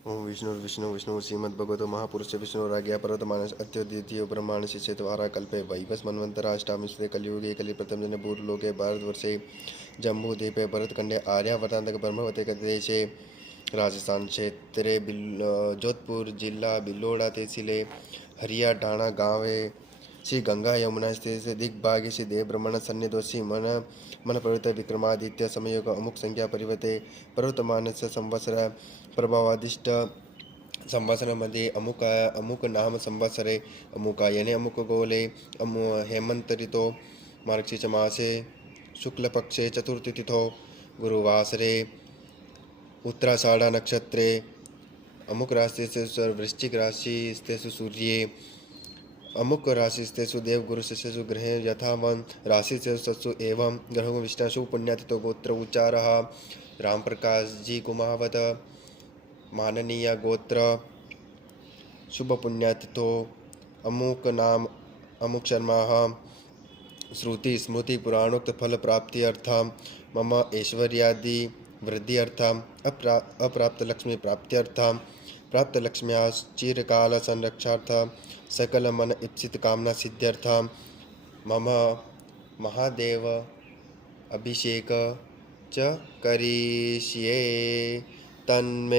ओम विष्णु श्रीमद्भगवतो महापुरुष विष्णुराज्ञा पर्वतमानस अत्योद्वितीयो ब्रह्मांड द्वारा कल्पे वैवस् मन्वन्तराष्टामीश्वरे कलियुगे कलिप्रथम जन भूर्लोके भारतवर्षे जम्बूद्वीपे भरतखंडे आर्यावर्तांतक ब्रह्मवते देशे राजस्थान क्षेत्रे जोधपुर जिला बिल्लोड़ा तहसीले हरिया ढाणा गाँवे श्री गंगा यमुना स्थित दिग्भागे श्री देव ब्रह्मण सन्निधो श्री मन प्रवृत्त विक्रमादित्य समयोग अमुक संख्या परिवर्ते पर्वतमान संवत्सर प्रभावादिष्ट संवत्सर मध्ये अमुक अमुक नाम संवत्सरे अमुकायने अमुक गोले हेमंत ऋतो मार्गशीर्ष मासे शुक्ल पक्षे चतुर्थी तिथौ गुरुवासरे उत्तराषाढ़ नक्षत्रे अमुक राशि से वृश्चिक राशि स्थितेषु सूर्ये अमुक राशि स्थितेषु देवगुरु शिष्यसु ग्रहे यथावन राशि से सत्सु एवं ग्रहों विष्णु पुण्यतिथो गोत्र उच्चारः राम प्रकाश जी कुमावत माननीय गोत्र शुभ पुण्यतिथो अमुक नाम अमुक शर्मा श्रुति स्मृति पुराणोक्त फल प्राप्ति अर्थम मम ऐश्वर्यादि वृद्धि अर्थम अप्राप्त लक्ष्मी प्राप्ति अर्थम प्राप्त लक्ष्म्या चिरकाल संरक्षार्थ सकल मन इप्सित कामना सिद्ध्यर्थम मम महादेव अभिषेक च करिष्ये तन्मे